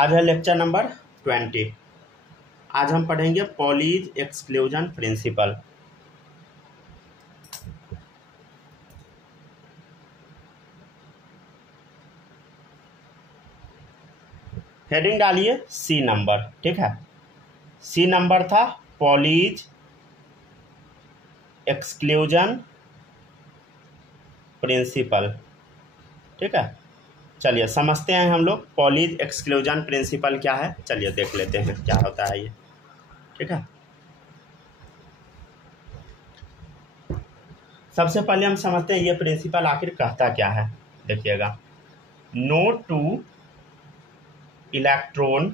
आज है lecture number 20। आज हम पढ़ेंगे पॉलीज एक्सक्लूजन प्रिंसिपल। हेडिंग डालिए सी नंबर, ठीक है। सी नंबर था पॉलीज एक्सक्लूजन प्रिंसिपल, ठीक है। चलिए समझते हैं हम लोग पॉलीज एक्सक्लूजन प्रिंसिपल क्या है। चलिए देख लेते हैं क्या होता है ये, ठीक है। सबसे पहले हम समझते हैं ये प्रिंसिपल आखिर कहता क्या है। देखिएगा, no two electron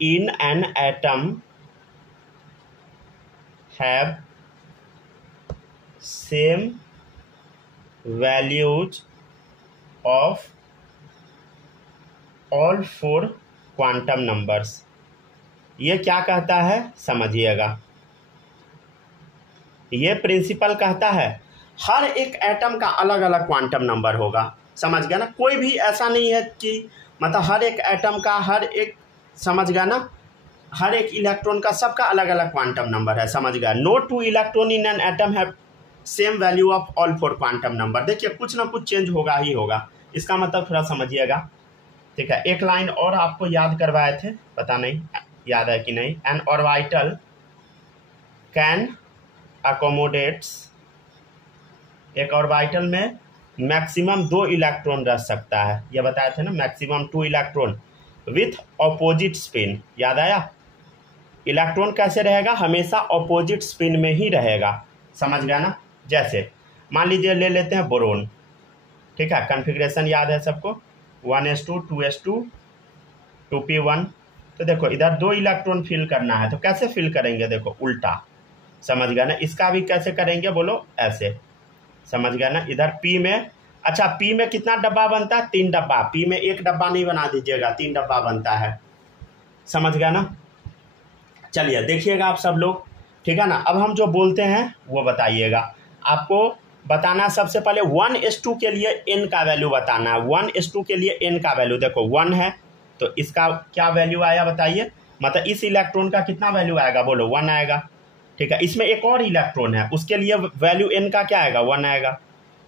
in an atom have same values of all four quantum numbers। ये क्या कहता है समझिएगा। ये प्रिंसिपल कहता है हर एक एटम का अलग अलग क्वांटम नंबर होगा। समझ गया ना। कोई भी ऐसा नहीं है कि मतलब हर एक एटम का हर एक, समझ गया ना, हर एक इलेक्ट्रॉन का सबका अलग अलग क्वांटम नंबर है। समझ गया। No two electron in an atom have same value of all four quantum number. देखिए कुछ ना कुछ चेंज होगा ही होगा, इसका मतलब थोड़ा समझिएगा, ठीक है। एक लाइन और आपको याद करवाए थे, पता नहीं याद है कि नहीं। एन ऑर्बिटल कैन अकोमोडेट्स, एक ऑर्बिटल में मैक्सिमम 2 इलेक्ट्रॉन रह सकता है, ये बताए थे ना, maximum 2 electron with opposite spin. याद आया। इलेक्ट्रॉन कैसे रहेगा, हमेशा ऑपोजिट स्पिन में ही रहेगा। समझ गया ना। जैसे मान लीजिए ले लेते हैं बोरोन, ठीक है। कॉन्फ़िगरेशन याद है सबको, 1s2 2s2 2p1। तो देखो इधर 2 इलेक्ट्रॉन फिल करना है, तो कैसे फिल करेंगे, देखो उल्टा। समझ गया ना। इसका भी कैसे करेंगे बोलो, ऐसे। समझ गया ना। इधर पी में, अच्छा पी में कितना डब्बा बनता है, 3 डब्बा। पी में 1 डब्बा नहीं बना दीजिएगा, 3 डब्बा बनता है। समझ गया ना। चलिए देखिएगा आप सब लोग, ठीक है ना। अब हम जो बोलते हैं वो बताइएगा। आपको बताना सबसे पहले 1s2 के लिए n का वैल्यू बताना है। 1s2 के लिए n का वैल्यू देखो 1 है, तो इसका क्या वैल्यू आया बताइए। मतलब इस इलेक्ट्रॉन का कितना वैल्यू आएगा बोलो, 1 आएगा, ठीक है। इसमें एक और इलेक्ट्रॉन है, उसके लिए वैल्यू n का क्या आएगा, 1 आएगा।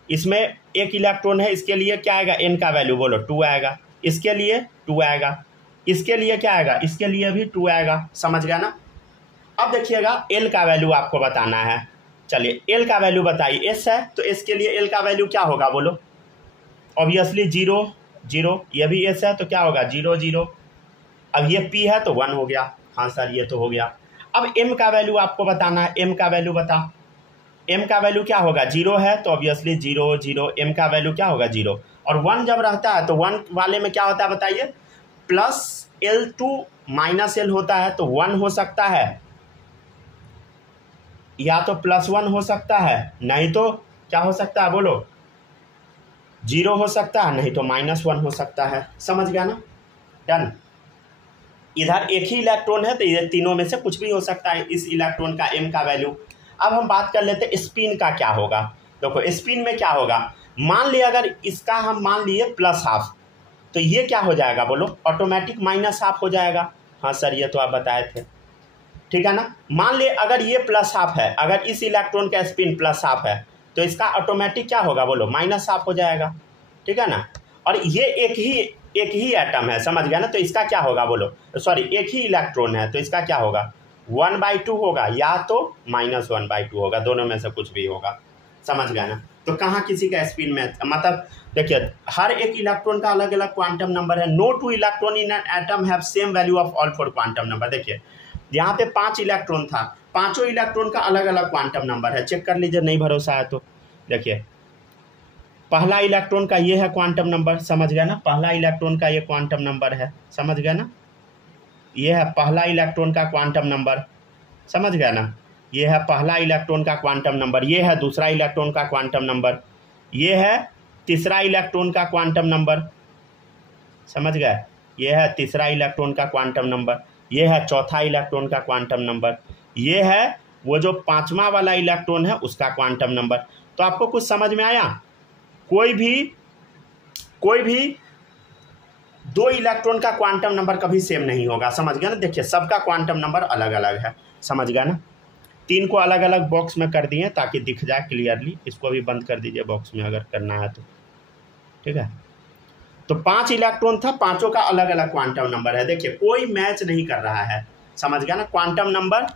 इसमें एक इलेक्ट्रॉन है, इसके लिए क्या आएगा, n का वैल्यू बोलो 2 आएगा। इसके लिए 2 आएगा। इसके लिए क्या आएगा, इसके लिए भी 2 आएगा। समझ गया ना। अब देखिएगा l का वैल्यू आपको बताना है। चलिए l का वैल्यू बताइए। s है तो s के लिए l का वैल्यू क्या होगा बोलो, ऑब्वियसली 0 0। ये भी s है तो क्या होगा, 0 0। अब ये p है तो 1 हो गया। हाँ सर ये तो हो गया। अब m का वैल्यू आपको बताना है। m का वैल्यू बता, m का वैल्यू क्या होगा, 0 है तो ऑब्वियसली 0 0। m का वैल्यू क्या होगा, 0। और 1 जब रहता है तो 1 वाले में क्या होता है बताइए, प्लस L2 माइनस L होता है, तो 1 हो सकता है, या तो +1 हो सकता है, नहीं तो क्या हो सकता है बोलो, 0 हो सकता है, नहीं तो -1 हो सकता है। समझ गया ना। डन। इधर एक ही इलेक्ट्रॉन है तो ये तीनों में से कुछ भी हो सकता है इस इलेक्ट्रॉन का m का वैल्यू। अब हम बात कर लेते हैं स्पिन का क्या होगा। देखो स्पिन में क्या होगा, मान लिया अगर इसका हम मान लिए +½ तो ये क्या हो जाएगा बोलो, ऑटोमेटिक -½ हो जाएगा। हाँ सर ये तो आप बताए थे, ठीक है ना। मान लिए अगर ये +½ है, अगर इस इलेक्ट्रॉन का स्पिन +½ है तो इसका ऑटोमेटिक क्या होगा बोलो, -½ हो जाएगा, ठीक है ना। और ये एक ही एटम है, समझ गया ना, तो इसका क्या होगा बोलो, सॉरी एक ही इलेक्ट्रॉन है तो इसका क्या होगा, 1/2 होगा या तो -1/2 होगा, दोनों में से कुछ भी होगा। समझ गया ना। तो कहाँ किसी का स्पिन में, मतलब देखिए हर एक इलेक्ट्रॉन का अलग अलग क्वांटम नंबर है। No two electron in an atom have same value of all four quantum number. देखिए यहाँ पे 5 इलेक्ट्रॉन था, पांचों इलेक्ट्रॉन का अलग अलग क्वांटम नंबर है। चेक कर लीजिए, नहीं भरोसा है तो देखिए पहला इलेक्ट्रॉन का ये है क्वांटम नंबर। समझ गया ना। पहला इलेक्ट्रॉन का ये क्वांटम नंबर है। समझ गया ना। ये है पहला इलेक्ट्रॉन का क्वांटम नंबर। समझ गया ना। ये है पहला इलेक्ट्रॉन का क्वांटम नंबर। ये है दूसरा इलेक्ट्रॉन का क्वांटम नंबर। ये है तीसरा इलेक्ट्रॉन का क्वांटम नंबर। समझ गए। ये है तीसरा इलेक्ट्रॉन का क्वांटम नंबर। ये है चौथा इलेक्ट्रॉन का क्वांटम नंबर। ये है वो जो 5वां वाला इलेक्ट्रॉन है उसका क्वांटम नंबर। तो आपको कुछ समझ में आया। कोई भी कोई भी दो इलेक्ट्रॉन का क्वांटम नंबर कभी सेम नहीं होगा, समझ गया ना। देखिए सबका क्वांटम नंबर अलग अलग है, समझ गया ना। 3 को अलग अलग बॉक्स में कर दिए ताकि दिख जाए क्लियरली। इसको भी बंद कर दीजिए बॉक्स में अगर करना है तो, ठीक है। तो 5 इलेक्ट्रॉन था, पांचों का अलग अलग क्वांटम नंबर है। देखिए कोई मैच नहीं कर रहा है, समझ गया ना। क्वांटम नंबर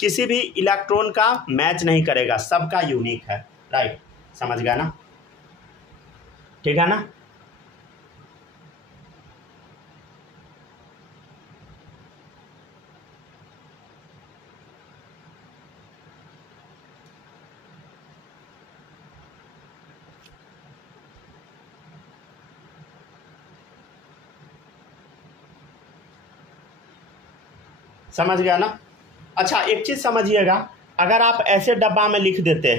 किसी भी इलेक्ट्रॉन का मैच नहीं करेगा, सबका यूनिक है, राइट, समझ गया ना, ठीक है ना। समझ गया ना। अच्छा एक चीज़ समझिएगा, अगर आप ऐसे डब्बा में लिख देते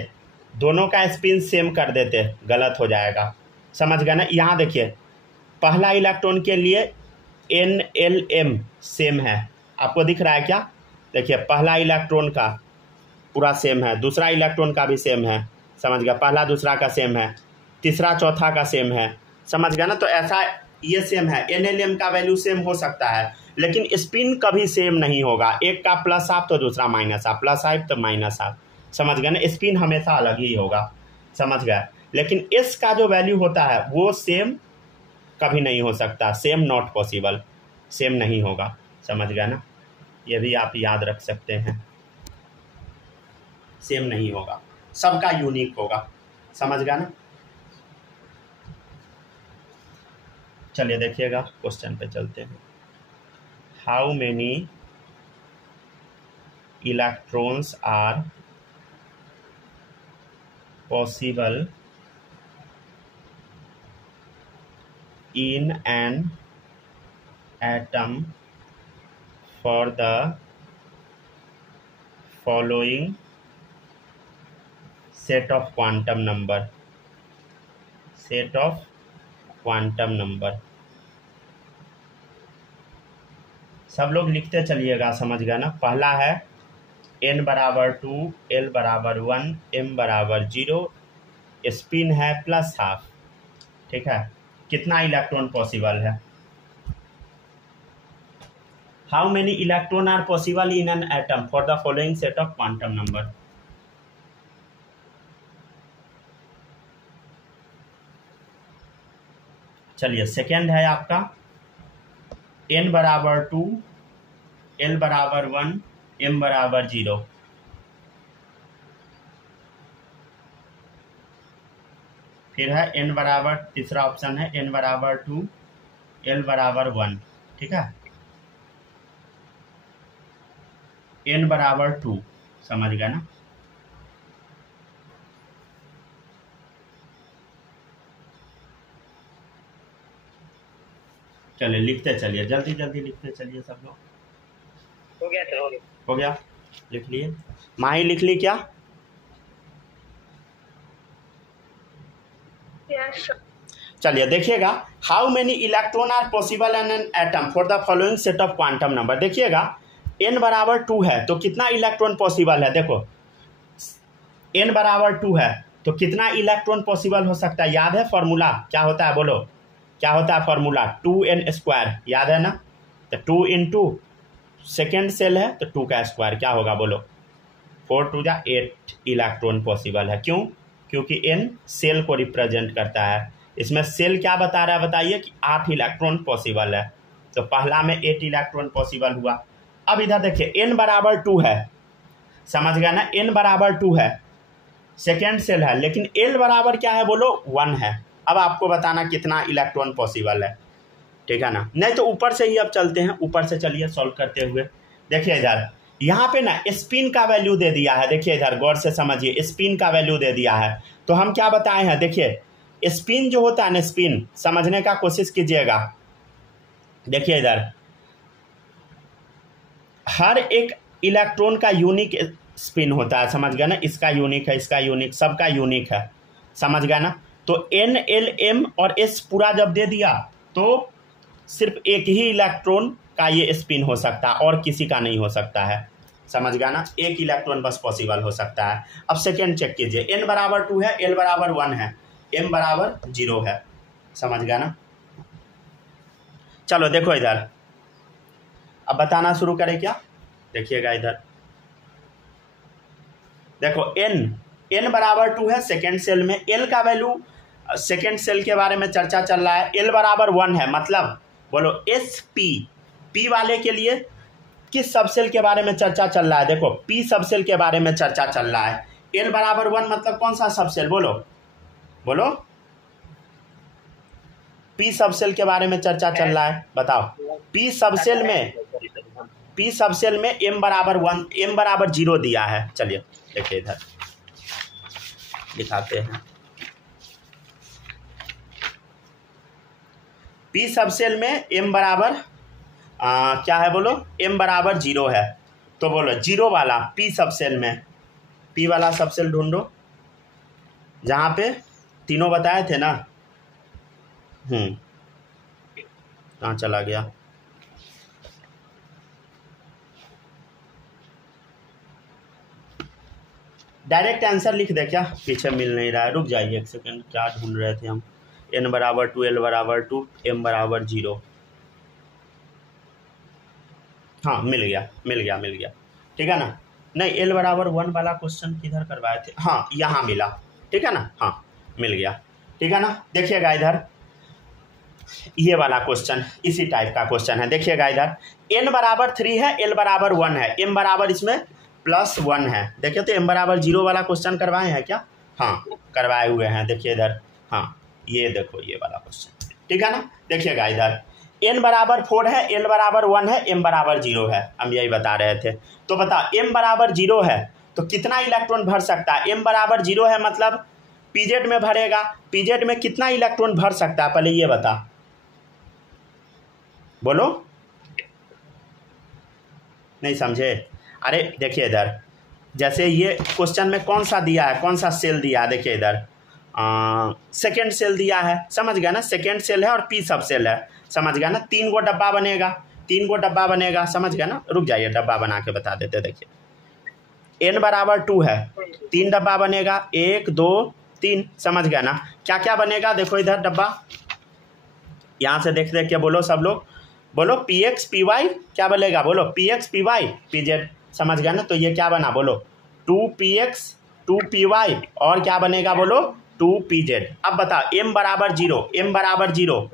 दोनों का स्पिन सेम कर देते, गलत हो जाएगा, समझ गया ना। यहाँ देखिए पहला इलेक्ट्रॉन के लिए NLM सेम है, आपको दिख रहा है क्या। देखिए पहला इलेक्ट्रॉन का पूरा सेम है, दूसरा इलेक्ट्रॉन का भी सेम है, समझ गया। पहला दूसरा का सेम है, तीसरा चौथा का सेम है, समझ गया ना। तो ऐसा ये सेम है, NLM का वैल्यू सेम हो सकता है लेकिन स्पिन कभी सेम नहीं होगा। एक का प्लस हाफ तो दूसरा माइनस हाफ, प्लस हाफ तो माइनस हाफ, समझ गया ना। स्पिन हमेशा अलग ही होगा, समझ गया। लेकिन S का जो वैल्यू होता है वो सेम कभी नहीं हो सकता, सेम नॉट पॉसिबल, सेम नहीं होगा, समझ गया ना। ये भी आप याद रख सकते हैं, सेम नहीं होगा, सबका यूनिक होगा, समझ गया ना। चलिए देखिएगा क्वेश्चन पे चलते हैं। How many electrons are possible in an atom for the following set of quantum number, set of quantum number। सब लोग लिखते चलिएगा, समझ गया ना। पहला है n बराबर 2, l बराबर 1, m बराबर 0, स्पिन है प्लस हाफ, ठीक है। कितना इलेक्ट्रॉन पॉसिबल है। How many electron are possible in an atom for the following set of quantum number. चलिए सेकेंड है आपका n बराबर 2, l बराबर 1, m बराबर 0। फिर है n बराबर, तीसरा ऑप्शन है n बराबर 2, l बराबर 1, ठीक है। n बराबर 2, समझ गया ना। चलिए लिखते चलिए, जल्दी जल्दी लिखते चलिए सब लोग। हो गया सर, हो गया, लिख लिए। माही लिख ली क्या। चलिए देखिएगा, how many electron are possible in an atom for the following set of quantum number. देखिएगा n बराबर 2 है तो कितना इलेक्ट्रॉन पॉसिबल है। देखो n बराबर 2 है तो कितना इलेक्ट्रॉन पॉसिबल हो सकता है। याद है फॉर्मूला क्या होता है, बोलो क्या होता है फॉर्मूला, 2n², याद है ना। तो 2 इंटू सेकेंड सेल है तो 2 का स्क्वायर क्या होगा, बोलो 4 2 जा 8 इलेक्ट्रॉन पॉसिबल है। क्यों, क्योंकि n सेल को रिप्रेजेंट करता है। इसमें सेल क्या बता रहा है, बताइए कि 8 इलेक्ट्रॉन पॉसिबल है, तो पहला में 8 इलेक्ट्रॉन पॉसिबल हुआ। अब इधर देखिए n बराबर 2 है, समझ गया ना, n बराबर 2 है, सेकेंड सेल है, लेकिन l बराबर क्या है, बोलो 1 है। अब आपको बताना कितना इलेक्ट्रॉन पॉसिबल है, ठीक है ना। नहीं तो ऊपर से ही अब चलते हैं, ऊपर से चलिए सॉल्व करते हुए। देखिए इधर यहाँ पे ना स्पिन का वैल्यू दे दिया है, देखिए इधर गौर से समझिए, स्पिन का वैल्यू दे दिया है। तो हम क्या बताए हैं, देखिए स्पिन जो होता है ना, स्पिन समझने का कोशिश कीजिएगा। देखिए इधर हर एक इलेक्ट्रॉन का यूनिक स्पिन होता है, समझ गया ना। इसका यूनिक है, इसका यूनिक, सबका यूनिक है, समझ गया ना। तो n l m और s पूरा जब दे दिया तो सिर्फ एक ही इलेक्ट्रॉन का ये स्पिन हो सकता है और किसी का नहीं हो सकता है, समझ गया ना। एक इलेक्ट्रॉन बस पॉसिबल हो सकता है। अब सेकेंड चेक कीजिए, n बराबर 2 है, l बराबर 1 है, m बराबर 0 है, समझ गया ना। चलो देखो इधर, अब बताना शुरू करें क्या, देखिएगा इधर, देखो n बराबर 2 है सेकेंड सेल में, l का वैल्यू सेकेंड सेल के बारे में चर्चा चल रहा है, l बराबर 1 है, मतलब बोलो p वाले के लिए किस सबसेल के बारे में चर्चा चल रहा है, देखो p सबसेल के बारे में चर्चा चल रहा है, l बराबर 1 मतलब कौन सा सबसेल, बोलो बोलो, p सबसेल के बारे में चर्चा चल रहा है, बताओ। p सबसेल में m बराबर 1, m बराबर 0 दिया है, चलिए देखिए इधर दिखाते हैं। p सबसेल में m बराबर क्या है बोलो, m बराबर 0 है, तो बोलो 0 वाला p सबसेल में, p वाला सबसेल ढूंढो जहाँ पे तीनों बताए थे ना। कहाँ चला गया, डायरेक्ट आंसर लिख दे क्या, पीछे मिल नहीं रहा है, रुक जाइए एक सेकंड, क्या ढूंढ रहे थे हम, n बराबर 2, l बराबर 2, m बराबर 0, हाँ मिल गया, ठीक है ना। नहीं, l बराबर 1 वाला क्वेश्चन किधर करवाए थे, हाँ यहाँ मिला, ठीक है ना, हाँ मिल गया, ठीक है ना। देखिएगा इधर, ये वाला क्वेश्चन इसी टाइप का क्वेश्चन है, देखिएगा इधर, n बराबर 3 है, l बराबर 1 है, m बराबर इसमें +1 है, देखिए तो m बराबर 0 वाला क्वेश्चन करवाए हैं क्या, हाँ करवाए हुए हैं, देखिए इधर, हाँ ये देखो ये वाला क्वेश्चन, ठीक है ना। देखिएगा इधर, n बराबर 4 है, l बराबर 1 है, m बराबर 0 है, हम यही बता रहे थे, तो बता m बराबर 0 है तो कितना इलेक्ट्रॉन भर सकता है, m बराबर 0 है मतलब pz में भरेगा, pz में कितना इलेक्ट्रॉन भर सकता है, पहले ये बता, बोलो, नहीं समझे, अरे देखिए इधर, जैसे ये क्वेश्चन में कौन सा दिया है, कौन सा सेल दिया है, देखिए इधर सेकेंड सेल दिया है, समझ गया ना, सेकेंड सेल है और p सब सेल है, समझ गया ना, 3 गो डब्बा बनेगा, समझ गया ना, रुक जाइए डब्बा बना के बता देते, देखिए n बराबर 2 है, 3 डब्बा बनेगा, 1 2 3, समझ गया ना। क्या क्या बनेगा, देखो इधर डब्बा, यहाँ से देख के बोलो सब लोग, बोलो px py क्या बनेगा, बोलो px py pz, समझ गया ना, तो ये क्या बना, बोलो 2px 2py और क्या बनेगा, बोलो 2pz। अब बताओ m बराबर 0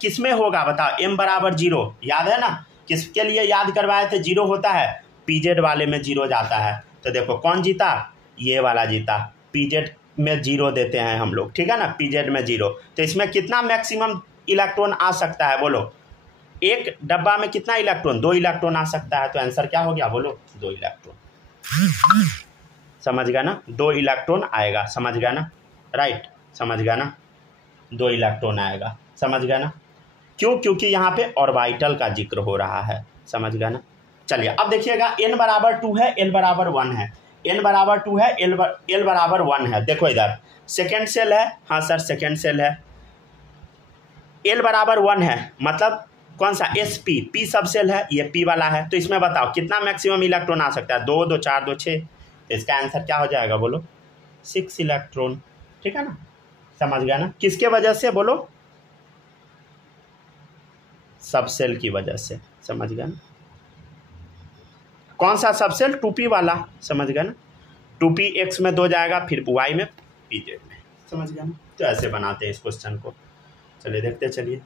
किस में होगा, बताओ m बराबर 0 याद है ना, किसके लिए याद करवाए थे, 0 होता है, pz वाले में 0 जाता है, तो देखो कौन जीता, ये वाला जीता, pz में 0 देते हैं हम लोग, ठीक है ना, pz में 0, तो इसमें कितना मैक्सिमम इलेक्ट्रॉन आ सकता है, बोलो एक डब्बा में कितना इलेक्ट्रॉन, 2 इलेक्ट्रॉन आ सकता है, तो आंसर क्या हो गया, बोलो 2 इलेक्ट्रॉन, समझ गया ना, 2 इलेक्ट्रॉन आएगा, समझ गया ना, राइट, समझ गया ना, 2 इलेक्ट्रॉन आएगा, समझ गया ना, क्यों, क्योंकि यहाँ पे ऑर्बिटल का जिक्र हो रहा है, समझ गया ना। चलिए अब देखिएगा, n बराबर 2 है, l बराबर 1 है, n बराबर 2 है, l बराबर 1 है, देखो इधर सेकेंड सेल है, हाँ सर सेकेंड सेल है, l बराबर 1 है मतलब कौन सा, sp p सब सेल है, ये p वाला है, तो इसमें बताओ कितना मैक्सिमम इलेक्ट्रॉन आ सकता है, 2 2 4 2 6, तो इसका आंसर क्या हो जाएगा, बोलो 6 इलेक्ट्रॉन, ठीक है ना, समझ गया ना, किसके वजह से, बोलो सब सेल की वजह से, समझ गया ना, कौन सा सब सेल, 2p वाला, समझ गया ना, 2p x में 2 जाएगा, फिर y में pz में, समझ गया ना, तो ऐसे बनाते हैं इस क्वेश्चन को, चलिए देखते चलिए।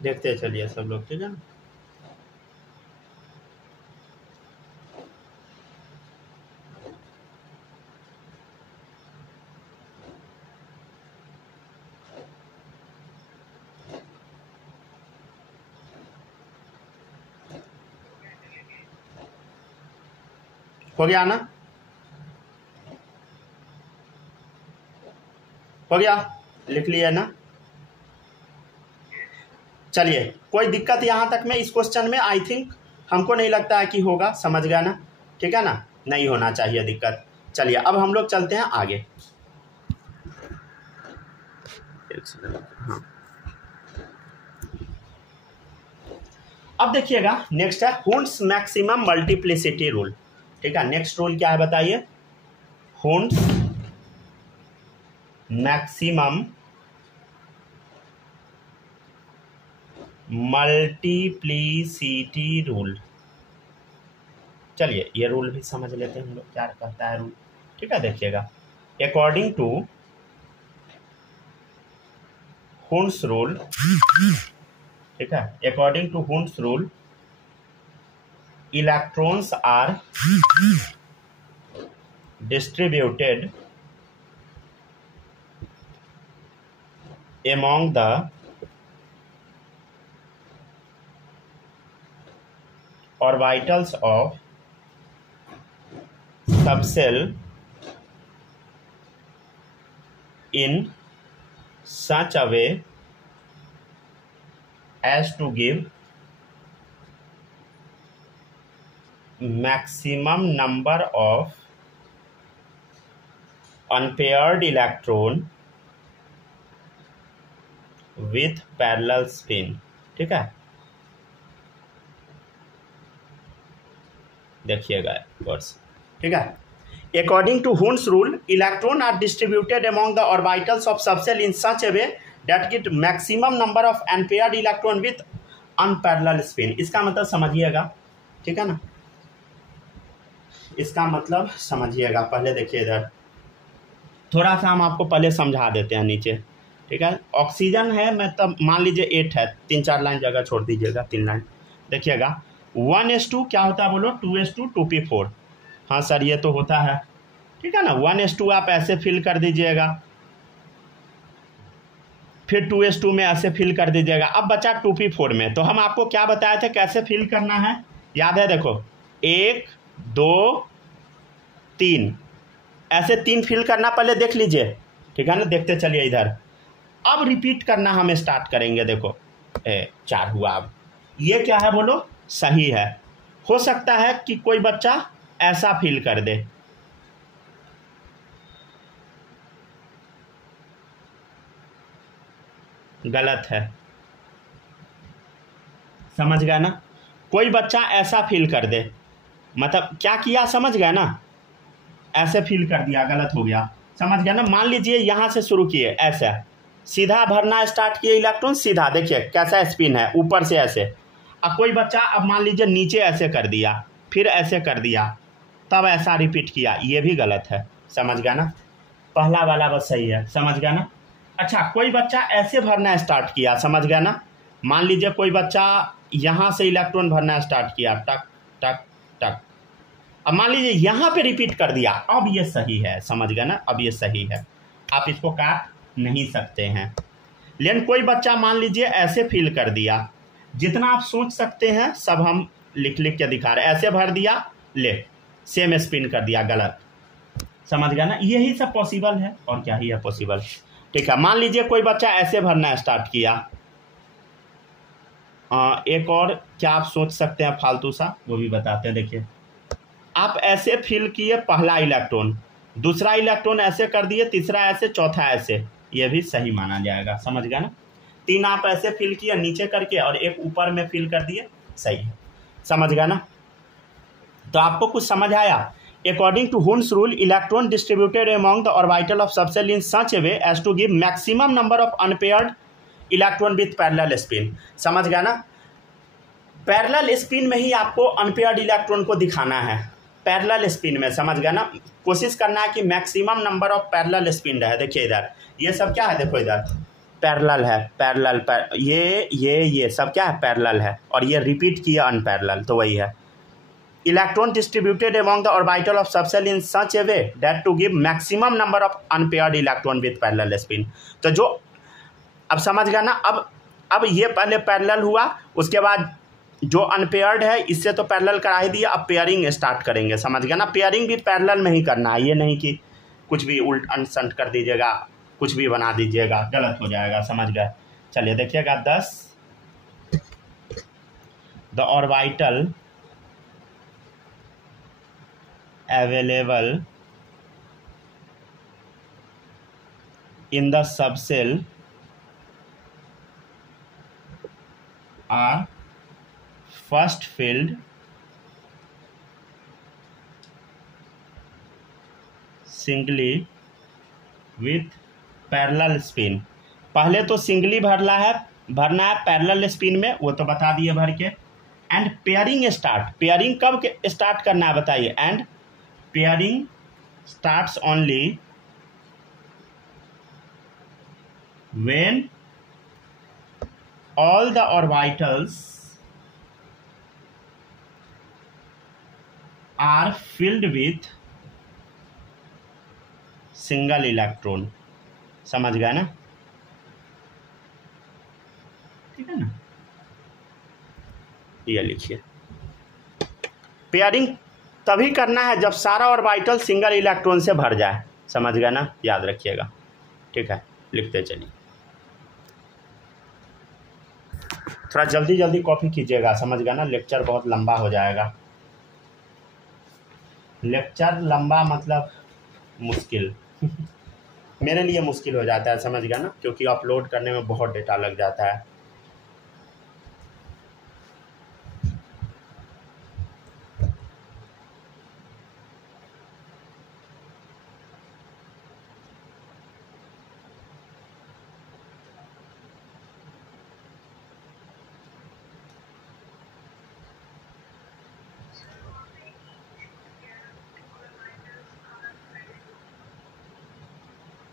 देखते चलिए सब लोग, ठीक है ना। हो गया ना, हो गया, लिख लिया ना। चलिए कोई दिक्कत यहाँ तक में इस क्वेश्चन में, आई थिंक हमको नहीं लगता है कि होगा, समझ गया ना, ठीक है ना, नहीं होना चाहिए दिक्कत। चलिए अब हम लोग चलते हैं आगे। हाँ, अब देखिएगा नेक्स्ट है हुंड्स मैक्सिमम मल्टीप्लिसिटी रूल, ठीक है। नेक्स्ट रूल क्या है बताइए? Hund's maximum multiplicity rule. चलिए ये रूल भी समझ लेते हैं हम लोग, क्या कहता है रूल, ठीक है। देखिएगा अकॉर्डिंग टू हुंड्स रूल, ठीक है, according to Hund's rule electrons are distributed among the orbitals of subcell in such a way as to give maximum number of unpaired electron with parallel spin, ठीक है। देखिएगा words, ठीक है। According to Hund's rule electron are distributed among the orbitals of subshell in such a way that give maximum number of unpaired electron with unparallel spin. इसका मतलब समझिएगा, ठीक है ना, इसका मतलब समझिएगा। पहले देखिए इधर थोड़ा सा हम आपको पहले समझा देते हैं नीचे, ठीक है। ऑक्सीजन है, मैं तब मान लीजिए 8 है, 3-4 लाइन जगह छोड़ दीजिएगा, 3 लाइन। देखिएगा 1s2 क्या होता है बोलो? 2s2 2p4। हाँ सर ये तो होता है, ठीक है ना। 1s2 आप ऐसे फिल कर दीजिएगा, फिर 2s2 में ऐसे फिल कर दीजिएगा। अब बचा 2p4 में, तो हम आपको क्या बताए थे कैसे फिल करना है, याद है? देखो 1 2 3 ऐसे 3 फिल करना, पहले देख लीजिए, ठीक है ना। देखते चलिए इधर, अब रिपीट करना हम स्टार्ट करेंगे। देखो 4 हुआ। अब ये क्या है बोलो? सही है। हो सकता है कि कोई बच्चा ऐसा फील कर दे, गलत है, समझ गया ना। कोई बच्चा ऐसा फील कर दे, मतलब क्या किया, समझ गया ना, ऐसे फील कर दिया, गलत हो गया, समझ गया ना। मान लीजिए यहाँ से शुरू किए, ऐसा सीधा भरना स्टार्ट किए इलेक्ट्रॉन, सीधा देखिए कैसा स्पिन है, ऊपर से ऐसे। अब कोई बच्चा अब मान लीजिए नीचे ऐसे कर दिया, फिर ऐसे कर दिया, तब ऐसा रिपीट किया, ये भी गलत है, समझ गया ना। पहला वाला बस सही है, समझ गया ना। अच्छा कोई बच्चा ऐसे भरना स्टार्ट किया, समझ गया ना। मान लीजिए कोई बच्चा यहाँ से इलेक्ट्रॉन भरना स्टार्ट किया, टक टक टक, अब मान लीजिए यहाँ पे रिपीट कर दिया, अब ये सही है, समझ गया ना, अब ये सही है, आप इसको काट नहीं सकते हैं। लेकिन कोई बच्चा मान लीजिए ऐसे फील कर दिया, जितना आप सोच सकते हैं सब हम लिख लिख के दिखा रहे, ऐसे भर दिया, ले सेम स्पिन कर दिया, गलत, समझ गया ना। यही सब पॉसिबल है, और क्या ही है पॉसिबल, ठीक है। मान लीजिए कोई बच्चा ऐसे भरना स्टार्ट किया, एक और क्या आप सोच सकते हैं फालतू सा, वो भी बताते हैं। देखिए आप ऐसे फिल किए पहला इलेक्ट्रॉन, दूसरा इलेक्ट्रॉन ऐसे कर दिए, तीसरा ऐसे, चौथा ऐसे, ये भी सही माना जाएगा, समझ गया ना। 3 आप ऐसे फिल किए नीचे करके, और एक ऊपर में फिल कर दिए, सही है, समझ गया ना। तो आपको कुछ समझ आया? According to Hund's rule electron distributed among the orbital of subshell in such a way as to give maximum number of unpaired electron with parallel spin, समझ गया ना। पैरेलल स्पिन में ही आपको अनपेयर्ड इलेक्ट्रॉन को दिखाना है, पैरेलल स्पिन में, समझ गया ना। कोशिश करना है कि maximum number of parallel spin रहे। देखिए इधर ये सब क्या है, देखो इधर पैरेलल है, पैरेलल ये सब क्या है, पैरेलल है, और ये रिपीट किया अनपैरेलल, तो वही है। Electron distributed among the orbital of subshell in such a way that to give maximum number of unpaired electron with parallel spin. तो जो अब समझ गया ना, अब ये पहले पैरेलल हुआ, उसके बाद जो अनपेयर्ड है इससे तो पैरेलल करा ही दिया, अब पेयरिंग स्टार्ट करेंगे, समझ गया ना। पेयरिंग भी पैरेलल में ही करना है, ये नहीं कि कुछ भी उल्ट अनसंट कर दीजिएगा, कुछ भी बना दीजिएगा, गलत हो जाएगा, समझ गए। चलिए देखिएगा 10 the orbital available in the subshell are first filled singly with parallel spin. पहले तो सिंगली भरना है पैरेलल स्पिन में, वो तो बता दिए भर के। एंड पेयरिंग स्टार्ट, पेयरिंग कब स्टार्ट करना है बताइए। And pairing starts only when all the orbitals are filled with single electron. समझ गए ना, ठीक है ना। ये लिखिए, पेयरिंग तभी करना है जब सारा ऑर्बिटल सिंगल इलेक्ट्रॉन से भर जाए। समझ गए ना, याद रखिएगा, ठीक है। लिखते चलिए, थोड़ा जल्दी जल्दी कॉपी कीजिएगा। समझ गए ना, लेक्चर बहुत लंबा हो जाएगा। लेक्चर लंबा मतलब मुश्किल मेरे लिए मुश्किल हो जाता है, समझ गया ना, क्योंकि अपलोड करने में बहुत डेटा लग जाता है।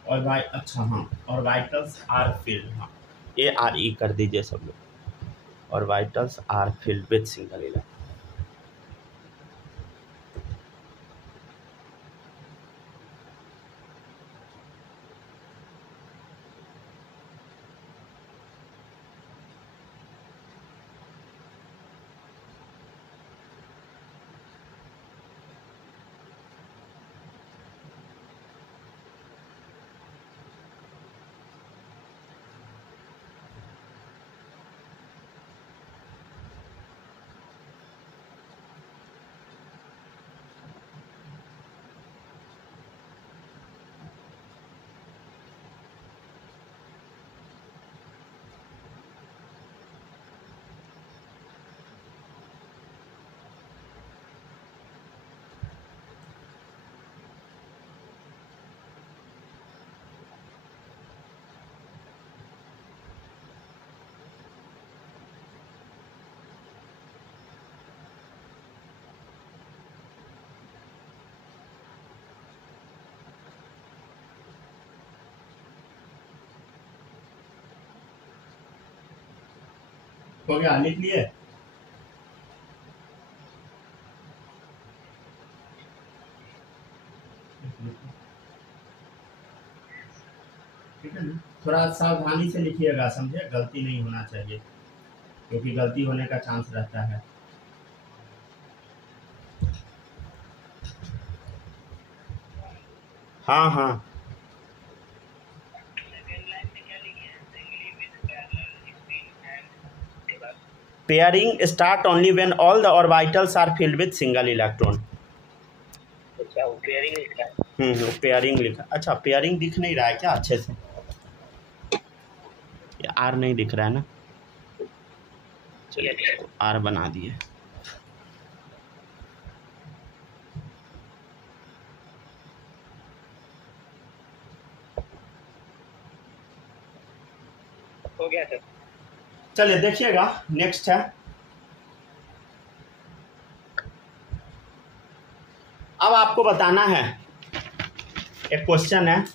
और भाई अच्छा हाँ, ऑर्बिटल्स आर फिल्ड, हाँ ARE कर दीजिए सब लोग। Orbitals are filled with single electron. हो गया, लिख लिए। ठीक है ना, थोड़ा सावधानी से लिखिएगा, समझे, गलती नहीं होना चाहिए, क्योंकि गलती होने का चांस रहता है। हाँ हाँ, pairing start only when all the orbitals are filled with single electron. अच्छा, वो पेयरिंग लिखा है। पेयरिंग लिखा। अच्छा, पेयरिंग दिख नहीं रहा है क्या अच्छे से? आर नहीं दिख रहा है ना, चलिए आर बना दिए। हो गया सर। चलिए देखिएगा, नेक्स्ट है। अब आपको बताना है, एक क्वेश्चन है,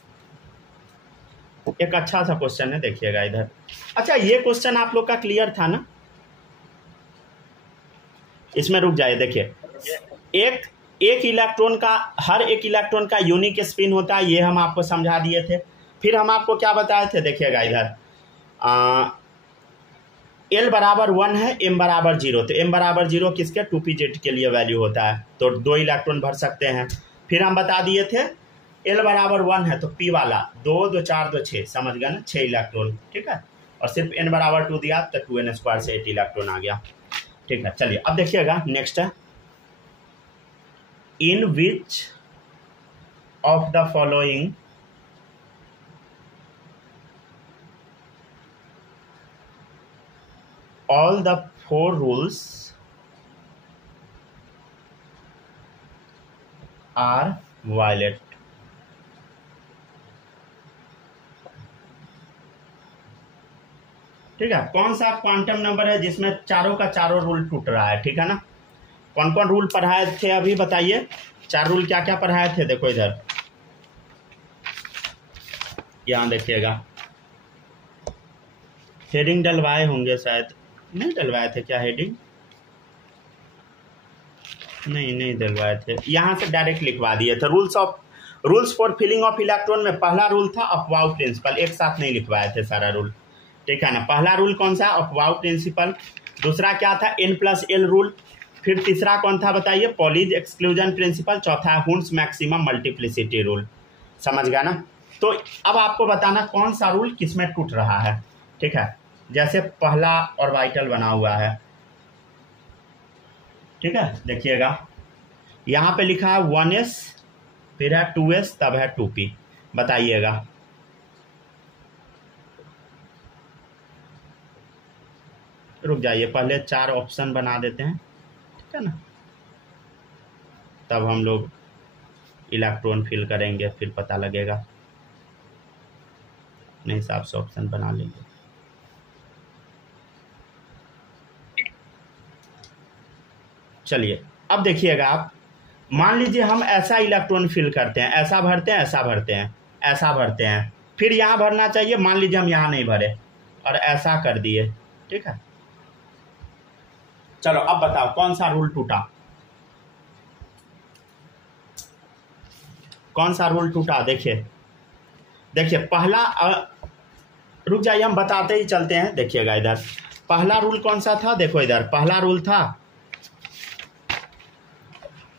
एक अच्छा सा क्वेश्चन है, देखिएगा इधर। अच्छा, ये क्वेश्चन आप लोग का क्लियर था ना? इसमें रुक जाइए, देखिए, एक इलेक्ट्रॉन का, हर एक इलेक्ट्रॉन का यूनिक स्पिन होता है, ये हम आपको समझा दिए थे। फिर हम आपको क्या बताए थे, देखिएगा इधर, L बराबर 1 है, M बराबर 0। तो M बराबर 0 किसके, 2pz के लिए वैल्यू होता है, तो 2 इलेक्ट्रॉन भर सकते हैं। फिर हम बता दिए थे L बराबर 1 है तो P वाला 2 2 4 2 6, समझ गया ना, 6 इलेक्ट्रॉन, ठीक है। और सिर्फ N बराबर 2 दिया तो 2n² से 8 इलेक्ट्रॉन आ गया, ठीक है। चलिए अब देखिएगा, नेक्स्ट है। In which of the following all the 4 rules are violated। ठीक है, कौन सा क्वांटम नंबर है जिसमें चारों का चारों रूल टूट रहा है? ठीक है ना, कौन कौन रूल पढ़ाए थे अभी बताइए? 4 रूल क्या क्या पढ़ाए थे? देखो इधर, यहां देखिएगा, हेडिंग डलवाए होंगे, शायद नहीं डलवाए थे क्या हेडिंग? नहीं डलवाए थे, यहां से डायरेक्ट लिखवा दिए थे। Rules for filling of electron में पहला रूल था अफवाउ प्रिंसिपल, एक साथ नहीं लिखवाए थे सारा रूल। ठीक है ना, पहला रूल कौन सा? अफवाउ प्रिंसिपल। दूसरा क्या था? N+L rule. फिर तीसरा कौन था बताइए? Pauli's exclusion principle. चौथा है हुंस मैक्सिमम मल्टीप्लिसिटी रूल। समझ गया ना? तो अब आपको बताना कौन सा रूल किसमें टूट रहा है। ठीक है, जैसे पहला ऑर्बिटल बना हुआ है, ठीक है, देखिएगा यहां पे लिखा है 1s, फिर है 2s, तब है 2p। बताइएगा, रुक जाइए, पहले 4 ऑप्शन बना देते हैं, ठीक है ना, तब हम लोग इलेक्ट्रॉन फिल करेंगे, फिर पता लगेगा। अपने हिसाब से ऑप्शन बना लेंगे। चलिए, अब देखिएगा आप, मान लीजिए हम ऐसा इलेक्ट्रॉन फिल करते हैं, ऐसा भरते हैं, ऐसा भरते हैं, ऐसा भरते हैं, फिर यहाँ भरना चाहिए। मान लीजिए हम यहाँ नहीं भरे और ऐसा कर दिए, ठीक है। चलो अब बताओ कौन सा रूल टूटा? कौन सा रूल टूटा? देखिए पहला, रुक जाइए हम बताते ही चलते हैं। देखिएगा इधर, पहला रूल कौन सा था? देखो इधर, पहला रूल था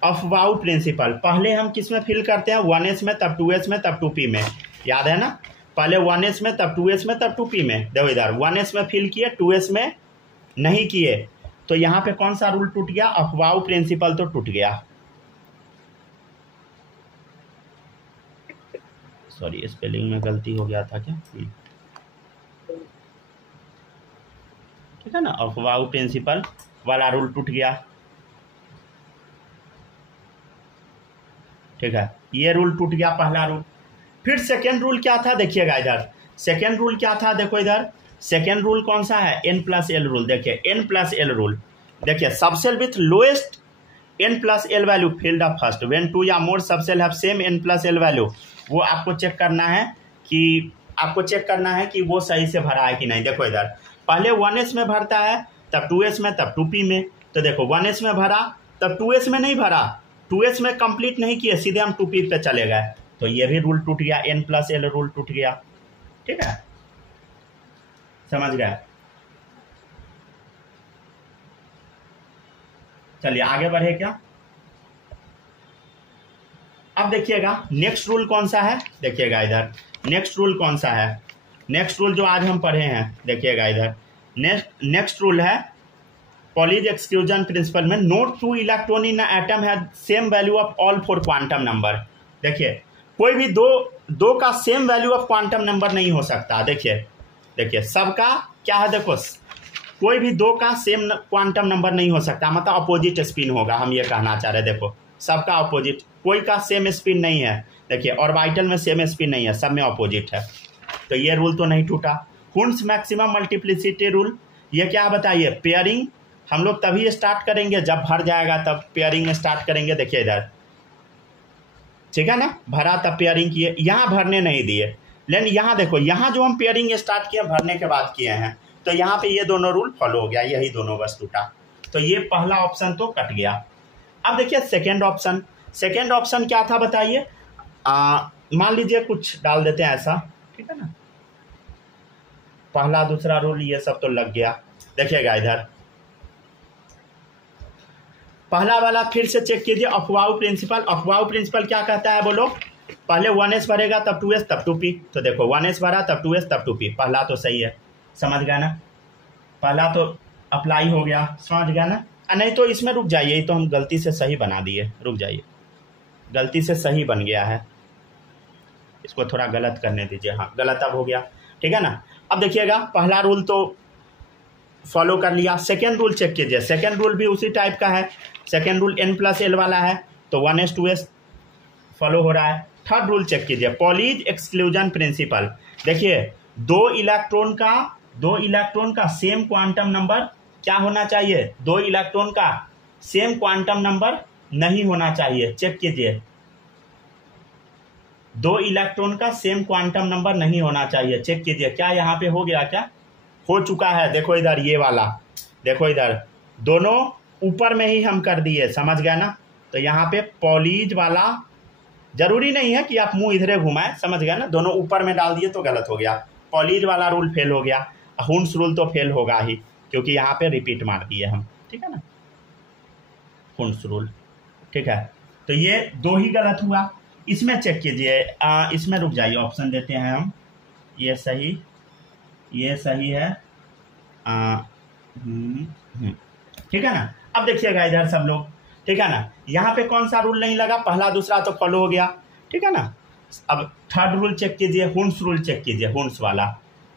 अफवाउ प्रिंसिपल। पहले हम किस में फिल करते हैं? 1s में, तब 2s में, तब 2p में। याद है ना? पहले 1s में, तब 2s में, तब 2p में। देखो इधर 1s में फिल किए, 2s में नहीं किए, तो यहाँ पे कौन सा रूल टूट गया? अफवाउ प्रिंसिपल तो टूट गया। सॉरी, स्पेलिंग में गलती हो गया था क्या? ठीक है ना, अफवाउ प्रिंसिपल वाला रूल टूट गया। ठीक है, ये रूल टूट गया, पहला रूल। फिर सेकेंड रूल क्या था? देखिएगा इधर, सेकेंड रूल क्या था? देखो इधर, सेकेंड रूल कौन सा है? N+L rule. देखिए N+L रूल, देखिए subshell with lowest N+L value filled up first when 2 या more subshell have same N+L value. वो आपको चेक करना है कि वो सही से भरा है कि नहीं। देखो इधर, पहले 1s में भरता है, तब 2s में, तब 2p में। तो देखो 1s में भरा, तब 2s में नहीं भरा, 2s में कंप्लीट नहीं किए, सीधे हम 2p पे चले गए, तो ये भी रूल टूट गया, N+L रूल टूट गया। ठीक है, समझ गए? चलिए आगे बढ़े क्या? अब देखिएगा नेक्स्ट रूल कौन सा है? देखिएगा इधर, नेक्स्ट रूल कौन सा है? नेक्स्ट रूल जो आज हम पढ़े हैं, देखिएगा इधर, नेक्स्ट रूल है पॉलीज एक्सक्लूजन प्रिंसिपल में, नोट 2 इलेक्ट्रॉन इन एटम है same value of all 4 quantum number. देखिए कोई भी दो का same value of quantum number नहीं हो सकता। देखिए सबका क्या है? देखो कोई भी 2 का सेम क्वांटम नंबर नहीं हो सकता, मतलब अपोजिट स्पिन होगा, हम ये कहना चाह रहे हैं। देखो सबका अपोजिट, कोई का सेम स्पिन नहीं है। देखिए ऑर्बिटल में सेम स्पिन नहीं है, सब में अपोजिट है, तो ये रूल तो नहीं टूटा। हुंस मैक्सिमम मल्टीप्लिसिटी रूल, ये क्या बताइए? पेयरिंग हम लोग तभी स्टार्ट करेंगे जब भर जाएगा, तब पेयरिंग स्टार्ट करेंगे। देखिए इधर, ठीक है ना, भरा तब पेयरिंग किए, यहाँ भरने नहीं दिए, लेकिन यहाँ देखो, यहाँ जो हम पेयरिंग स्टार्ट किए भरने के बाद किए हैं, तो यहाँ पे ये दोनों रूल फॉलो हो गया, यही दोनों बस टूटा, तो ये पहला ऑप्शन तो कट गया। अब देखिए सेकेंड ऑप्शन क्या था बताइए? मान लीजिए कुछ डाल देते हैं ऐसा, ठीक है ना, पहला दूसरा रूल ये सब तो लग गया। देखिएगा इधर, पहला वाला फिर से चेक कीजिए, अफवाउ प्रिंसिपल क्या कहता है बोलो? पहले 1s भरेगा, तब 2s, तब 2p। तो देखो 1s भरा, तब 2s, तब 2p, पहला तो सही है, समझ गया ना? पहला तो अप्लाई हो गया, समझ गया ना? नहीं तो इसमें रुक जाइए, तो हम गलती से सही बना दिए, रुक जाइए, गलती से सही बन गया है, इसको थोड़ा गलत करने दीजिए। हाँ गलत अब हो गया, ठीक है ना। अब देखिएगा पहला रूल तो फॉलो कर लिया, सेकेंड रूल चेक कीजिए, सेकेंड रूल भी उसी टाइप का है। सेकेंड रूल n+l वाला है, तो 1:s फॉलो हो रहा है। थर्ड रूल चेक कीजिए, पॉलीज एक्सक्लूजन प्रिंसिपल। देखिए दो इलेक्ट्रॉन का सेम क्वांटम नंबर क्या होना चाहिए, दो इलेक्ट्रॉन का सेम क्वांटम नंबर नहीं होना चाहिए। चेक कीजिए, दो इलेक्ट्रॉन का सेम क्वांटम नंबर नहीं होना चाहिए। चेक कीजिए क्या यहाँ पे हो गया, क्या हो चुका है। देखो इधर ये वाला, देखो इधर दोनों ऊपर में ही हम कर दिए, समझ गया ना। तो यहाँ पे पॉलीज वाला जरूरी नहीं है कि आप मुंह इधरे घुमाए, समझ गया ना, दोनों ऊपर में डाल दिए तो गलत हो गया। पॉलीज वाला रूल फेल हो गया, हुन्स रूल तो फेल होगा ही क्योंकि यहाँ पे रिपीट मार दिए हम, ठीक है ना, हुन्स रूल, ठीक है। तो ये दो ही गलत हुआ। इसमें चेक कीजिए, इसमें रुक जाइए, ऑप्शन देते हैं हम, ये सही है, ठीक है ना। अब देखिएगा इधर सब लोग, ठीक है ना, यहाँ पे कौन सा रूल नहीं लगा, पहला दूसरा तो फॉलो हो गया, ठीक है ना। अब थर्ड रूल चेक कीजिए, हुन्स रूल चेक कीजिए, हुन्स वाला,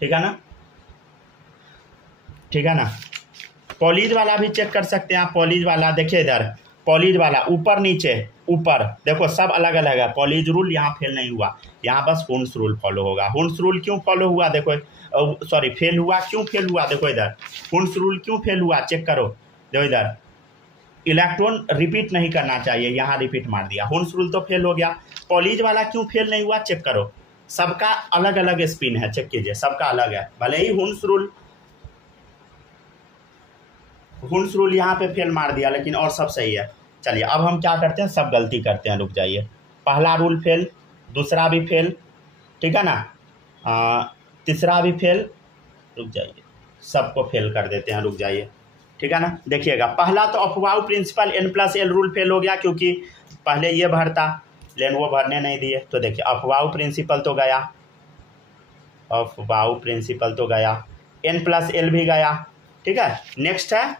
ठीक है ना, ठीक है ना। पॉलीज वाला भी चेक कर सकते हैं आप, पॉलीज वाला देखिए इधर, पॉलीज वाला ऊपर नीचे ऊपर, देखो सब अलग अलग है। पॉलीज रूल यहाँ फेल नहीं हुआ, यहाँ बस हुन्स रूल फॉलो होगा। हुन्स रूल क्यों फॉलो हुआ, देखो सॉरी फेल हुआ, क्यों फेल हुआ, देखो इधर हुन्स रूल क्यों फेल हुआ, चेक करो, देखो इधर इलेक्ट्रॉन रिपीट नहीं करना चाहिए, यहाँ रिपीट मार दिया, हुन्स रूल तो फेल हो गया। पॉलीज वाला क्यों फेल नहीं हुआ, चेक करो, सबका अलग अलग स्पिन है, चेक कीजिए सबका अलग है, भले ही हुन्स रूल यहाँ पे फेल मार दिया लेकिन और सब सही है। चलिए अब हम क्या करते हैं, सब गलती करते हैं, रुक जाइए। पहला रूल फेल, दूसरा भी फेल, ठीक है ना, तीसरा भी फेल, रुक जाइए, सबको फेल कर देते हैं, रुक जाइए, ठीक है ना। देखिएगा पहला तो अफवाह प्रिंसिपल n+l रूल फेल हो गया क्योंकि पहले ये भरता लेकिन वो भरने नहीं दिए। तो देखिए अफवाह प्रिंसिपल तो गया, अफवाह प्रिंसिपल तो गया, n+l भी गया, ठीक है। नेक्स्ट है,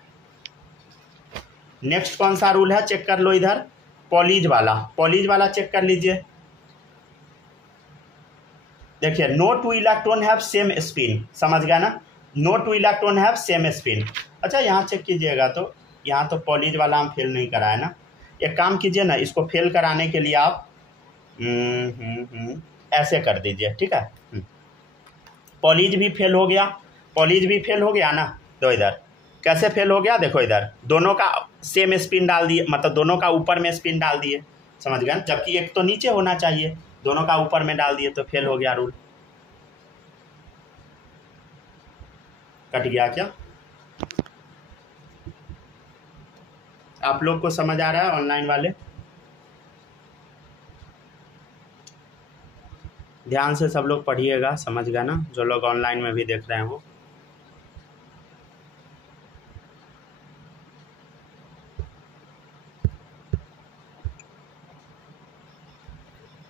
नेक्स्ट कौन सा रूल है, चेक कर लो इधर, पॉलीज वाला चेक कर लीजिए। देखिए no two electron have same spin, समझ गया ना, no two electron have same spin. अच्छा यहाँ चेक कीजिएगा, तो यहाँ तो पॉलीज वाला हम फेल नहीं करा है ना, एक काम कीजिए ना, इसको फेल कराने के लिए आप ऐसे कर दीजिए, ठीक है। पॉलीज भी फेल हो गया ना, तो इधर कैसे फेल हो गया, देखो इधर दोनों का सेम स्पिन डाल दिए, मतलब दोनों का ऊपर में स्पिन डाल दिए, समझ गए, जबकि एक तो नीचे होना चाहिए, दोनों का ऊपर में डाल दिए तो फेल हो गया रूल। कट गया क्या, आप लोग को समझ आ रहा है, ऑनलाइन वाले ध्यान से सब लोग पढ़िएगा, समझ गया ना, जो लोग ऑनलाइन में भी देख रहे हो।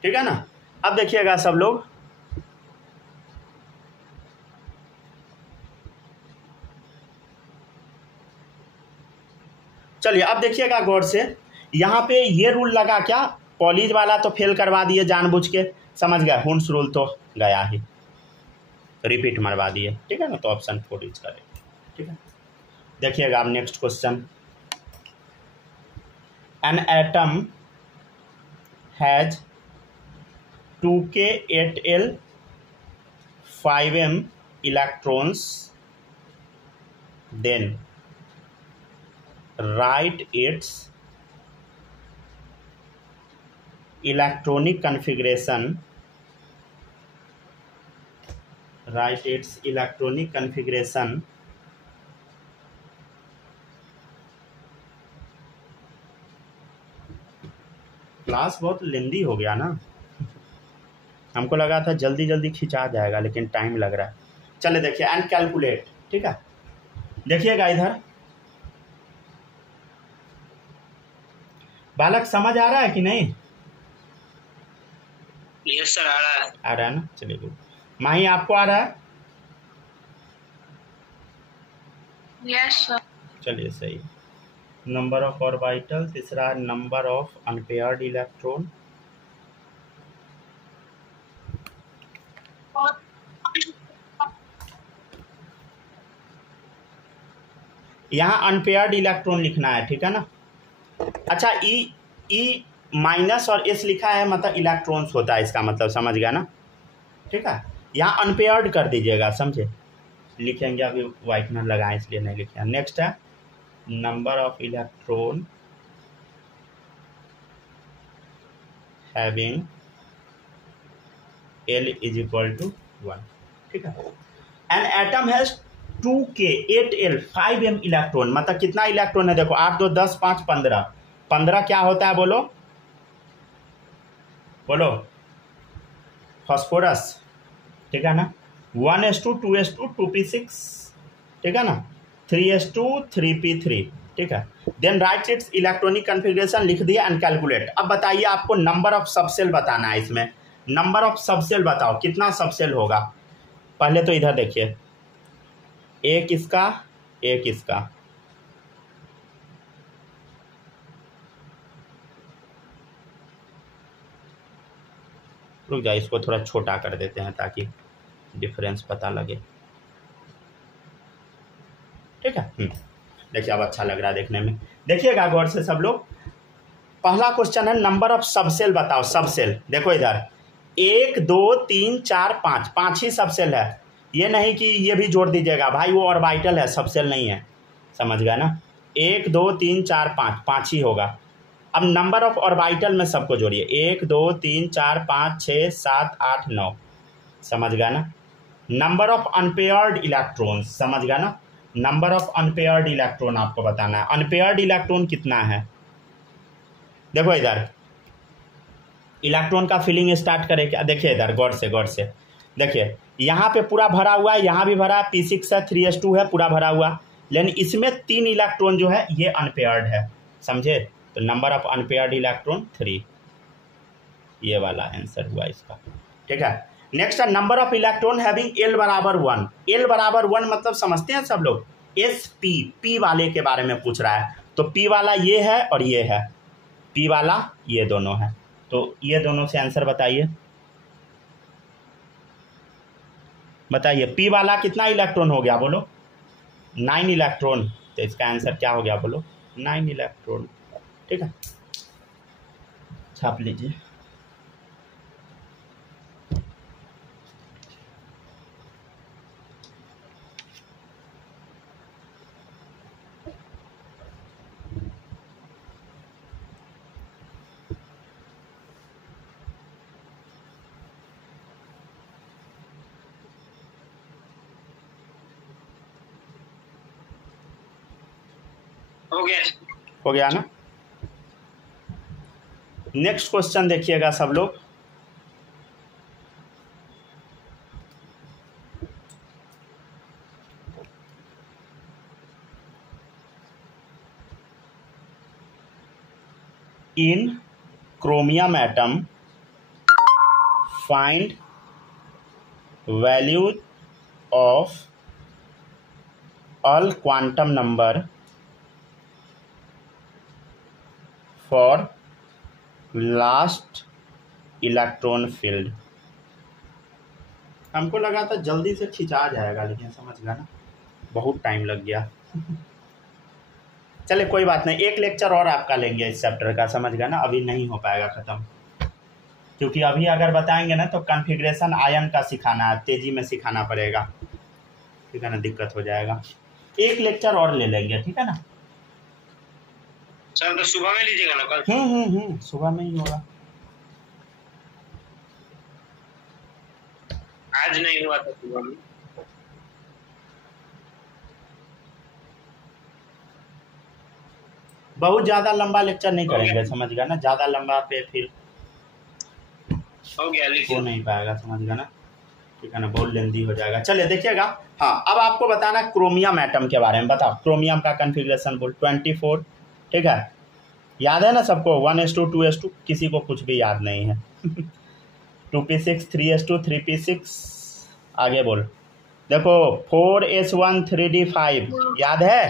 ठीक है ना। अब देखिएगा सब लोग, चलिए अब देखिएगा गौर से, यहाँ पे ये रूल लगा क्या, पॉलीज वाला तो फेल करवा दिए जानबूझ के, समझ गए, हुन्स रूल तो गया ही, रिपीट मरवा दिए, ठीक है ना। तो ऑप्शन 4 यूज करें, ठीक है। देखिएगा अब next question, an atom has 2k 8l 5m electrons, then write its electronic configuration, class बहुत लेंदी हो गया ना, हमको लगा था जल्दी जल्दी खिंचा जाएगा लेकिन टाइम लग रहा है। चले देखिए एंड कैलकुलेट, ठीक है। देखिएगा इधर बालक समझ आ रहा है कि नहीं, यस सर आ रहा है ना, चलिए गुड। माही आपको आ रहा है, यस सर, चलिए सही। नंबर ऑफ ऑर्बिटल, तीसरा नंबर ऑफ अनपेयर्ड इलेक्ट्रॉन, यहाँ अनपेयर्ड इलेक्ट्रॉन लिखना है, ठीक है ना। अच्छा, ई माइनस और एस लिखा है, मतलब इलेक्ट्रॉन्स होता है इसका मतलब, समझ गया ना, ठीक है। यहाँ अनपेयर्ड कर दीजिएगा, समझे, लिखेंगे अभी व्हाइटनर लगाएं इसलिए नहीं लिखे। नेक्स्ट है number of electron having L is equal to 1, ठीक है। An atom has 2k 8l 5m electron, मतलब कितना इलेक्ट्रॉन है, देखो 8 2 10 5 15, 15 क्या होता है, बोलो बोलो, फास्फोरस, ठीक है ना। 1s2 2s2 2p6, ठीक है ना, 3s2 3p3, ठीक है। Then right it's electronic configuration, लिख दिया एंड कैलकुलेट। अब बताइए आपको नंबर ऑफ सबसेल बताना है इसमें, नंबर ऑफ सबसेल बताओ कितना सबसेल होगा। पहले तो इधर देखिए, एक इसका एक इसका, रुक जाए इसको थोड़ा छोटा कर देते हैं ताकि डिफरेंस पता लगे, ठीक है। देखिए अब अच्छा लग रहा है देखने में, देखिएगा गौर से सब लोग। पहला क्वेश्चन है नंबर ऑफ सबसेल बताओ, सबसेल देखो इधर 1 2 3 4 5, 5 ही सबसेल है, ये नहीं कि ये भी जोड़ दीजिएगा भाई, वो ऑर्बिटल है, सबसेल नहीं है, समझ गया ना। 1 2 3 4 5, 5 ही होगा। अब नंबर ऑफ ऑर्बिटल में सबको जोड़िए, 1 2 3 4 5 6 7 8 9, समझ गया ना। नंबर ऑफ अनपेयर्ड इलेक्ट्रॉन, समझ गया ना, नंबर ऑफ अनपेयर्ड इलेक्ट्रॉन आपको बताना है। अनपेयर्ड इलेक्ट्रॉन कितना है, देखो इधर इलेक्ट्रॉन का फिलिंग स्टार्ट करें क्या, देखिए इधर गौर से देखिए, यहाँ पे पूरा भरा हुआ है, यहाँ भी भरा, p6 है, 3s2 है, पूरा भरा हुआ, लेकिन इसमें 3 इलेक्ट्रॉन जो है ये अनपेयर्ड है, समझे। तो नंबर ऑफ अनपेयर्ड इलेक्ट्रॉन 3, ये वाला आंसर हुआ इसका, ठीक है। नेक्स्ट है number of electron having L बराबर 1, L बराबर 1 मतलब समझते हैं सब लोग, sp, p वाले के बारे में पूछ रहा है, तो p वाला ये है और ये है, p वाला ये दोनों है, तो ये दोनों से आंसर बताइए, बताइए p वाला कितना इलेक्ट्रॉन हो गया, बोलो 9 इलेक्ट्रॉन, तो इसका आंसर क्या हो गया, बोलो 9 इलेक्ट्रॉन, ठीक है। छाप लीजिए। हो गया ना। नेक्स्ट क्वेश्चन देखिएगा सब लोग, in chromium atom find value of all quantum number for last electron filled. हमको लगा था जल्दी से खिंचा जाएगा, लेकिन समझ गया ना बहुत टाइम लग गया। चले कोई बात नहीं, एक लेक्चर और आपका लेंगे इस चैप्टर का, समझ गया ना, अभी नहीं हो पाएगा ख़त्म, क्योंकि अभी अगर बताएंगे ना तो कॉन्फ़िगरेशन आयन का सिखाना है, तेज़ी में सिखाना पड़ेगा, ठीक है ना, दिक्कत हो जाएगा। एक लेक्चर और ले लेंगे, ठीक है ना सर। तो सुबह में लीजिएगा ना कल? सुबह में ही होगा, आज नहीं हुआ था सुबह में। बहुत ज़्यादा लंबा लेक्चर नहीं करेंगे, समझ गया ना, ज़्यादा लंबा पे फिर हो गया, हो नहीं पाएगा, समझ गया ना, ठीक है ना, बहुत लेंदी हो जाएगा। चलिए देखिएगा, हाँ अब आपको बताना क्रोमियम एटम के बारे में, बताओ क्रोमियम का कन्फिग्रेशन बोल 24, ठीक है, याद है ना सबको, 1s2 2s2, किसी को कुछ भी याद नहीं है 2p6 3s2 3p6, आगे बोल, देखो 4s1 3d5 याद है,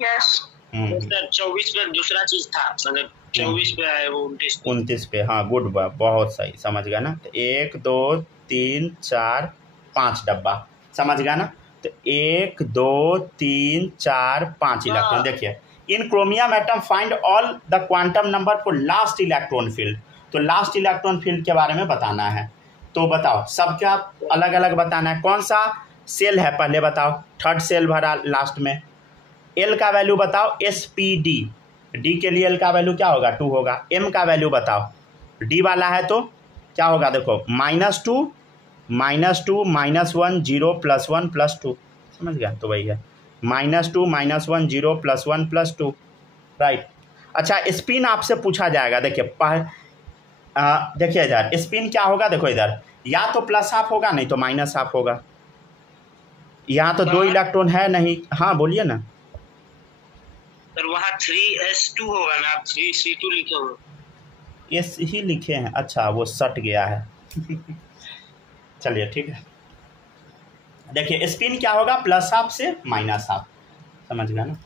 यस सर 24 पे दूसरा चीज था, मतलब 24 पे है वो 29 पे। हाँ गुड, बहुत सही, समझ गया ना। तो 1 2 3 4 5 डब्बा, समझ गया ना। तो 1 2 3 4 5 इलेक्ट्रॉन। देखिए in chromium atom find all the quantum number for last electron filled. तो लास्ट इलेक्ट्रॉन फील्ड के बारे में बताना है, तो बताओ सबका अलग अलग बताना है। कौन सा सेल है पहले बताओ, थर्ड सेल भरा लास्ट में। एल का वैल्यू बताओ, SPD, डी के लिए एल का वैल्यू क्या होगा 2 होगा। एम का वैल्यू बताओ, डी वाला है तो क्या होगा देखो -2 -2 -1 0 +1 +2, समझ गया। तो वही है -2 -1 0 +1 +2, राइट। अच्छा स्पिन आपसे पूछा जाएगा, देखिए देखिए इधर स्पिन क्या होगा, देखो इधर या तो +½ होगा नहीं तो -½ होगा। यहाँ तो 2 इलेक्ट्रॉन है नहीं। हाँ बोलिए ना सर, वहाँ 3s2 होगा ना, आप 3c2 लिखे हो। एस ही लिखे हैं, अच्छा वो सट गया है चलिए ठीक है। देखिए स्पिन क्या होगा, +½ से -½ समझ गया ना।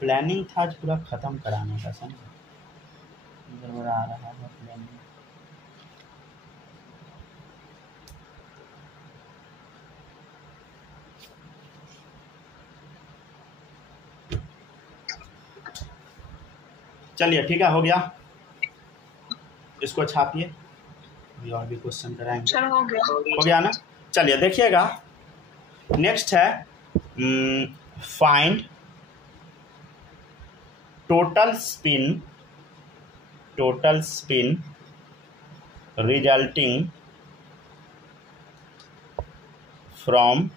प्लानिंग था आज पूरा खत्म कराने का, समझ गड़बड़ा रहा है प्लानिंग। चलिए ठीक है, हो गया, इसको छापिए, अभी और भी क्वेश्चन कराएंगे। हो गया ना। चलिए देखिएगा नेक्स्ट है find total spin resulting from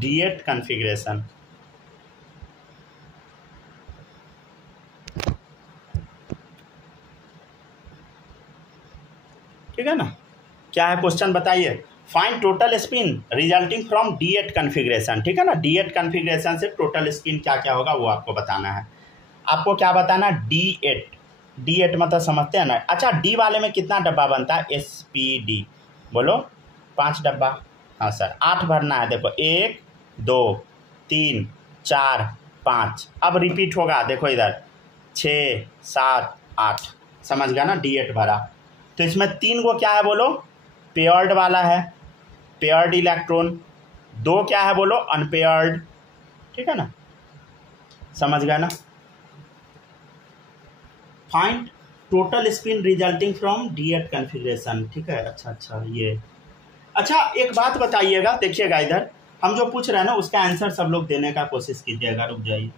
D8 configuration. ठीक है ना, क्या है क्वेश्चन बताइए। Find total spin resulting from D8 configuration. ठीक है ना, D8 कॉन्फ़िगरेशन से टोटल स्पिन क्या क्या होगा वो आपको बताना है। आपको क्या बताना, D8 मतलब समझते हैं ना। अच्छा डी वाले में कितना डब्बा बनता है, SPD, बोलो 5 डब्बा। हाँ सर 8 भरना है, देखो 1 2 3 4 5। अब रिपीट होगा, देखो इधर 6 7 8, समझ गया ना। D8 भरा, तो इसमें 3 को क्या है बोलो, पेयर्ड वाला है, पेयर्ड इलेक्ट्रॉन। 2 क्या है बोलो, अनपेयर्ड। ठीक है ना, समझ गया ना। Find total spin resulting from D8 configuration. ठीक है, अच्छा ये अच्छा एक बात बताइएगा, देखिएगा इधर हम जो पूछ रहे हैं ना उसका आंसर सब लोग देने का कोशिश कीजिएगा। रुक जाइए,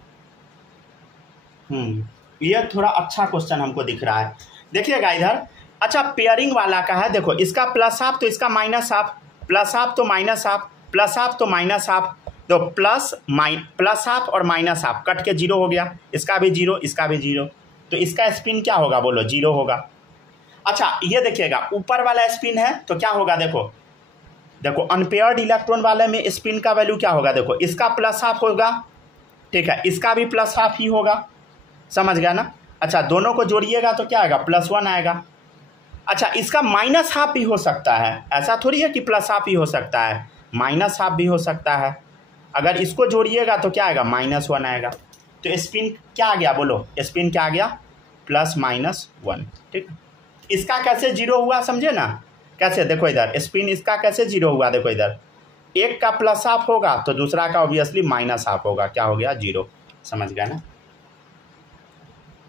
ये थोड़ा अच्छा क्वेश्चन हमको दिख रहा है, देखिएगा इधर। अच्छा पेयरिंग वाला का है, देखो इसका +½ तो इसका -½ +½ तो -½ +½ तो -½ तो +½ और -½ कट के 0 हो गया, इसका भी 0 इसका भी 0, तो इसका स्पिन क्या होगा बोलो, 0 होगा। अच्छा ये देखिएगा ऊपर वाला स्पिन है तो क्या होगा, देखो अनपेयर्ड इलेक्ट्रॉन वाले में स्पिन का वैल्यू क्या होगा, देखो इसका +½ होगा, ठीक है, इसका भी +½ ही होगा, समझ गया ना। अच्छा दोनों को जोड़िएगा तो क्या आएगा, +1 आएगा। अच्छा इसका -½ भी हो सकता है, ऐसा थोड़ी है कि +½ ही हो सकता है, -½ भी हो सकता है। अगर इसको जोड़िएगा तो क्या आएगा, -1 आएगा। तो स्पिन क्या आ गया बोलो, स्पिन क्या आ गया, +-1। ठीक, इसका कैसे 0 हुआ समझे ना, कैसे, देखो इधर स्पिन इसका कैसे 0 हुआ, देखो इधर एक का +½ होगा तो दूसरा का ऑब्वियसली -½ होगा, क्या हो गया 0, समझ गया ना।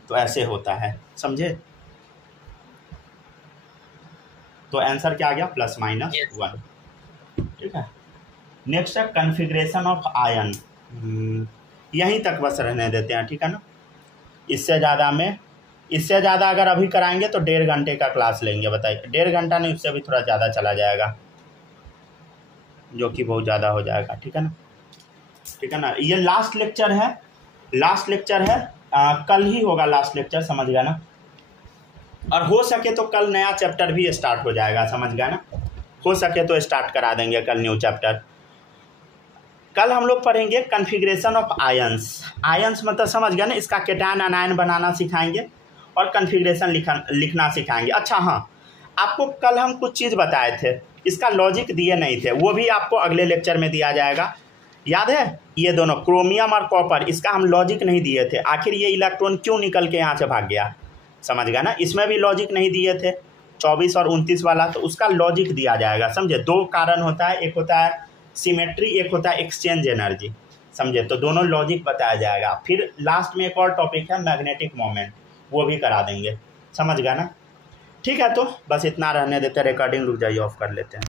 तो ऐसे होता है, समझे। तो आंसर क्या आ गया, +-1। ठीक है, नेक्स्ट है कॉन्फ़िगरेशन ऑफ आयन। यहीं तक बस रहने देते हैं, ठीक है ना। इससे ज़्यादा अगर अभी कराएंगे तो 1.5 घंटे का क्लास लेंगे, बताइए। 1.5 घंटा नहीं, उससे भी थोड़ा ज़्यादा चला जाएगा, जो कि बहुत ज़्यादा हो जाएगा, ठीक है ना। ठीक है ना, ये लास्ट लेक्चर है, कल ही होगा लास्ट लेक्चर, समझ गया ना। और हो सके तो कल नया चैप्टर भी स्टार्ट हो जाएगा, समझ गया ना। हो सके तो स्टार्ट करा देंगे कल न्यू चैप्टर। कल हम लोग पढ़ेंगे कॉन्फ़िगरेशन ऑफ आयंस मतलब समझ गया ना, इसका कैटायन अनायन बनाना सिखाएंगे। और कन्फिग्रेशन लिखना सिखाएंगे। अच्छा हाँ, आपको कल हम कुछ चीज़ बताए थे, इसका लॉजिक दिए नहीं थे, वो भी आपको अगले लेक्चर में दिया जाएगा। याद है, ये दोनों क्रोमियम और कॉपर, इसका हम लॉजिक नहीं दिए थे, आखिर ये इलेक्ट्रॉन क्यों निकल के यहाँ से भाग गया, समझ गया ना। इसमें भी लॉजिक नहीं दिए थे 24 और 29 वाला, तो उसका लॉजिक दिया जाएगा, समझे। दो कारण होता है, एक होता है सिमेट्री, एक होता है एक्सचेंज एनर्जी, समझे। तो दोनों लॉजिक बताया जाएगा। फिर लास्ट में एक और टॉपिक है मैग्नेटिक मोमेंट, वो भी करा देंगे, समझ गया ना। ठीक है, तो बस इतना रहने देते हैं, रिकॉर्डिंग रुक जाइए, ऑफ कर लेते हैं।